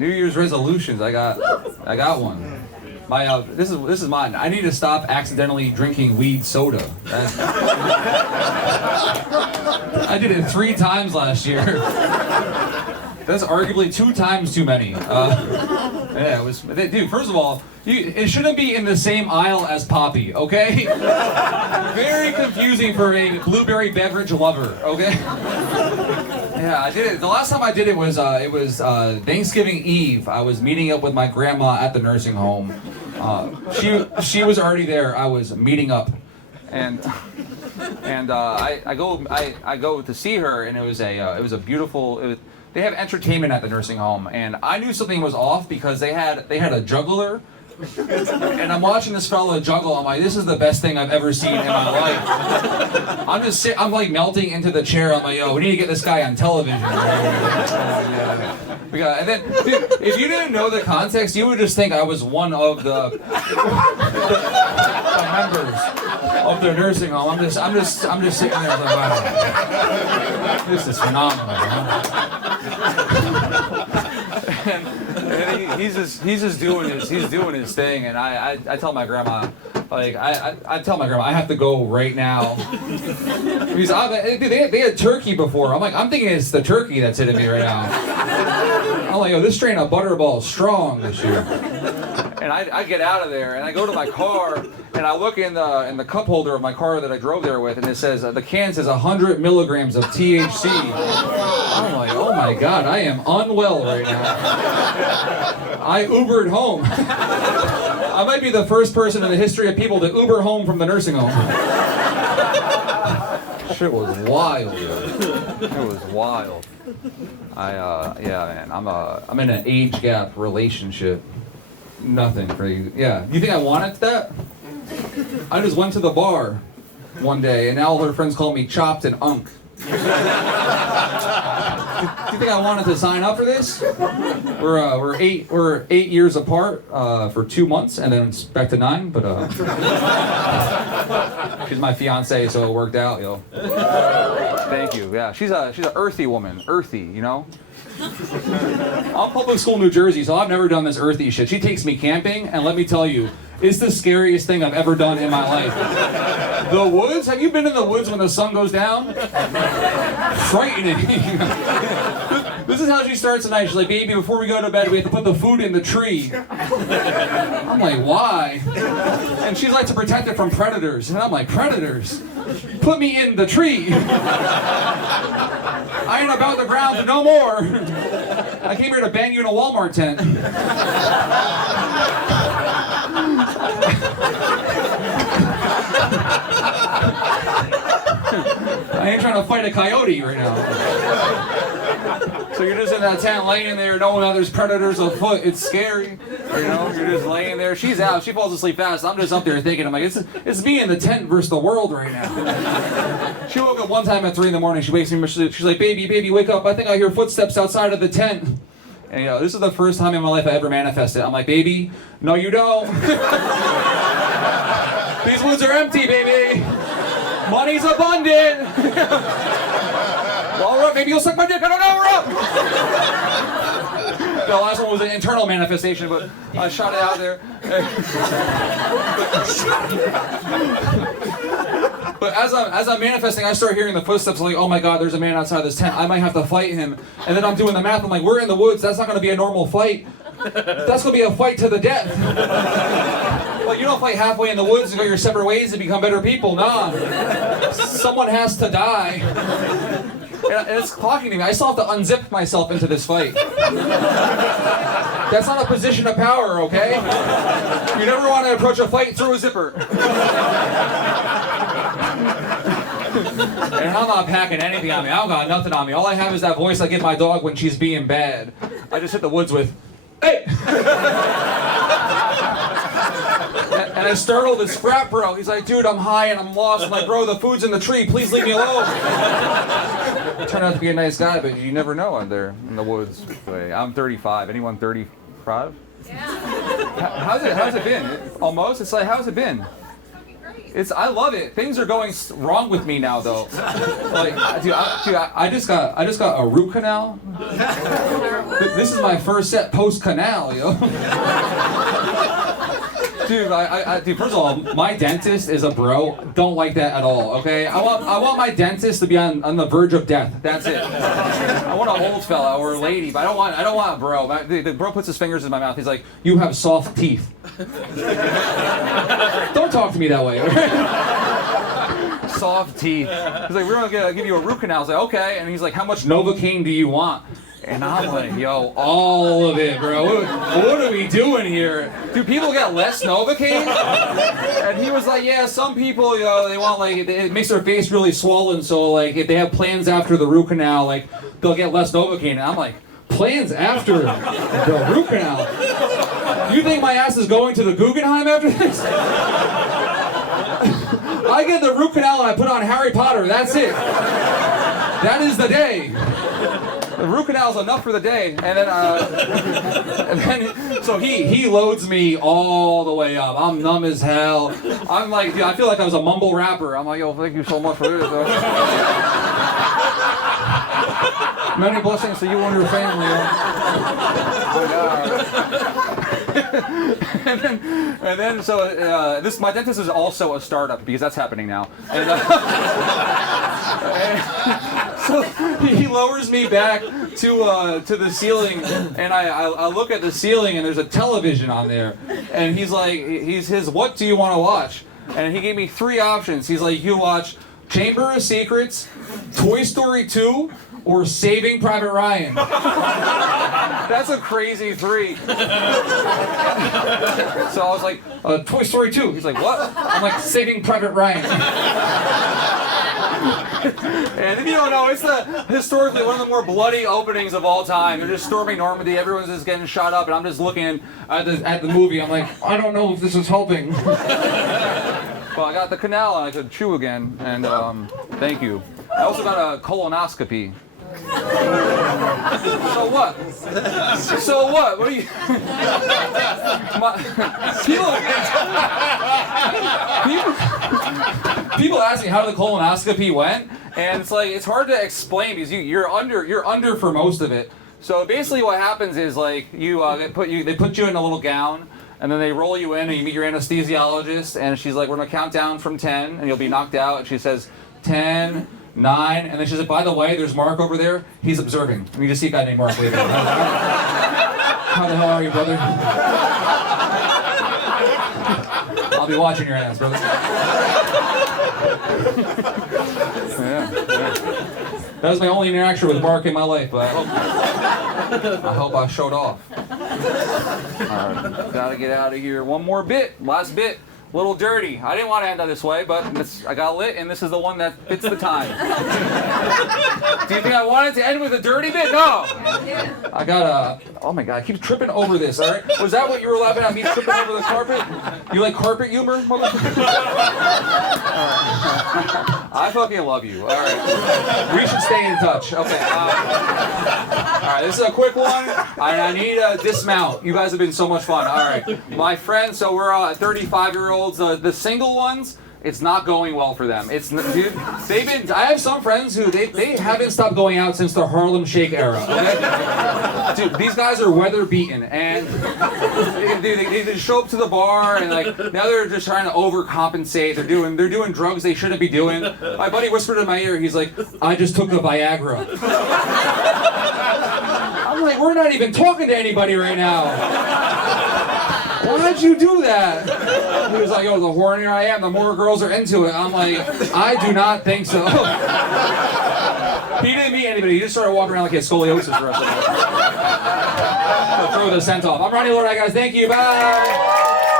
New Year's resolutions. I got one. My this is mine. I need to stop accidentally drinking weed soda. I did it 3 times last year. That's arguably 2 times too many. Yeah, it was. Dude, first of all, it shouldn't be in the same aisle as Poppy, okay? Very confusing for a blueberry beverage lover, okay? Yeah, I did it. The last time I did it was Thanksgiving Eve. I was meeting up with my grandma at the nursing home. She was already there. I was meeting up, and I go to see her, and it was a beautiful. They have entertainment at the nursing home, and I knew something was off because they had a juggler. And I'm watching this fella juggle. I'm like, this is the best thing I've ever seen in my life. I'm like melting into the chair. I'm like, yo, we need to get this guy on television. And then, dude, if you didn't know the context, you would just think I was one of the members of the nursing home. I'm just sitting there like, wow, this is phenomenal. And he's just doing his thing, and I tell my grandma, like I tell my grandma I have to go right now. Because they had turkey before. I'm thinking it's the turkey that's hitting me right now. I'm like, yo, this strain of Butterball is strong this year. And I get out of there and I go to my car and I look in the cup holder of my car that I drove there with, and it says the can says 100 milligrams of THC. I'm like, oh my God, I am unwell right now. I Ubered home. I might be the first person in the history of people to Uber home from the nursing home. Shit was wild. It was wild. Yeah, man. I'm in an age gap relationship. Nothing crazy. Yeah. You think I wanted that? I just went to the bar one day, and now all her friends call me Chopped and Unk. Do you think I wanted to sign up for this? We're 8 years apart for 2 months, and then it's back to 9. But she's my fiance, so it worked out, yo. Thank you. Yeah, she's a earthy woman, you know. I'm public school New Jersey, so I've never done this earthy shit. She takes me camping, and let me tell you, it's the scariest thing I've ever done in my life. The woods? Have you been in the woods when the sun goes down? Frightening. This is how she starts the night. She's like, baby, before we go to bed, we have to put the food in the tree. I'm like, why? And she's like, to protect it from predators. And I'm like, predators? Put me in the tree. I ain't about the ground no more. I came here to bang you in a Walmart tent. I ain't trying to fight a coyote right now. So you're just in that tent laying there knowing that there's predators afoot. It's scary. You know, you're just laying there. She's out. She falls asleep fast. I'm just up there thinking, I'm like, it's me in the tent versus the world right now. She woke up one time at 3 a.m. She wakes me. She's like, baby, wake up. I think I hear footsteps outside of the tent. And you know, this is the first time in my life I ever manifested. I'm like, baby, no you don't. These woods are empty, baby. Money's abundant. Well, we're up. Maybe you'll suck my dick. I don't know. We're up. The last one was an internal manifestation, but I shot it out there. But as I'm manifesting, I start hearing the footsteps. I'm like, oh my God, there's a man outside this tent. I might have to fight him. And then I'm doing the math. I'm like, we're in the woods. That's not going to be a normal fight. That's going to be a fight to the death. Like, you don't fight halfway in the woods and go your separate ways and become better people. Nah. Someone has to die. And it's talking to me. I still have to unzip myself into this fight. That's not a position of power, okay? You never want to approach a fight through a zipper. And I'm not packing anything on me. I don't got nothing on me. All I have is that voice I give my dog when she's being bad. I just hit the woods with, hey! And I startled this frat bro. He's like, dude, I'm high and I'm lost. I'm like, bro, the food's in the tree. Please leave me alone. Turned out to be a nice guy, but you never know out there in the woods. I'm 35. Anyone 35? Yeah. How's it been? Almost? It's like, how's it been? I love it. Things are going wrong with me now, though. Like, I just got a root canal. This is my first set post canal, yo. Dude, dude, first of all, my dentist is a bro. Don't like that at all. Okay, I want my dentist to be on the verge of death. That's it. I want an old fella or a lady, but I don't want a bro. The bro puts his fingers in my mouth. He's like, "You have soft teeth." Don't talk to me that way. Soft teeth. He's like, "We're gonna give you a root canal." I was like, "Okay," and he's like, "How much Novocaine do you want?" And I'm like, yo, all of it, bro. What are we doing here? Do people get less Novocaine? And he was like, yeah, some people, you know, they want, like, it makes their face really swollen, so, like, if they have plans after the root canal, like, they'll get less Novocaine. And I'm like, plans after the root canal? You think my ass is going to the Guggenheim after this? I get the root canal and I put on Harry Potter, that's it. That is the day. The root canal is enough for the day, and then so he loads me all the way up. I'm numb as hell. I'm like, dude, I feel like I was a mumble rapper. I'm like, yo, thank you so much for this. Many blessings to you and your family. and then so my dentist is also a startup because that's happening now. And, so he lowers me back to the ceiling, and I look at the ceiling, and there's a television on there, and he's like, what do you want to watch? And he gave me 3 options. He's like, you watch Chamber of Secrets, Toy Story 2, or Saving Private Ryan. That's a crazy 3. So I was like, Toy Story 2. He's like, what? I'm like, Saving Private Ryan. And if you don't know, it's historically one of the more bloody openings of all time. They're just storming Normandy, everyone's just getting shot up, and I'm just looking at the movie. I'm like, I don't know if this is helping. Well, I got the canal and I could chew again, and thank you. I also got a colonoscopy. So what? So what? What are you? People ask me how the colonoscopy went, and it's like it's hard to explain because you're under for most of it. So basically, what happens is like they put you in a little gown. And then they roll you in and you meet your anesthesiologist, and she's like, we're gonna count down from 10 and you'll be knocked out. And she says 10, 9, and then she said, by the way, there's Mark over there, he's observing. And you just see a guy named Mark waving. How the hell are you, brother? I'll be watching your ass, brother. Yeah. That was my only interaction with Mark in my life, but I hope I showed off. Alright, gotta get out of here. One more bit, last bit. A little dirty. I didn't want to end up this way, but I got lit, and this is the one that fits the time. Do you think I wanted to end with a dirty bit? No! I got a... Oh my god, I keep tripping over this, alright? Was that what you were laughing at, me tripping over the carpet? You like carpet humor, motherfucker? I fucking love you, alright. We should stay in touch. Okay, alright, this is a quick one. I need a dismount. You guys have been so much fun. Alright, my friends, so we're 35-year-olds. The single ones, it's not going well for them. Dude, I have some friends who they haven't stopped going out since the Harlem Shake era. Okay? Dude, these guys are weather beaten, and they just show up to the bar, and like now they're just trying to overcompensate. They're doing drugs they shouldn't be doing. My buddy whispered in my ear, he's like, I just took the Viagra. I'm like, we're not even talking to anybody right now. Why'd you do that? He was like, oh, the hornier I am, the more girls are into it. I'm like, I do not think so. He didn't meet anybody. He just started walking around like he had scoliosis for the rest of the night. Throw the scent off. I'm Ronnie Lord, guys. Thank you. Bye.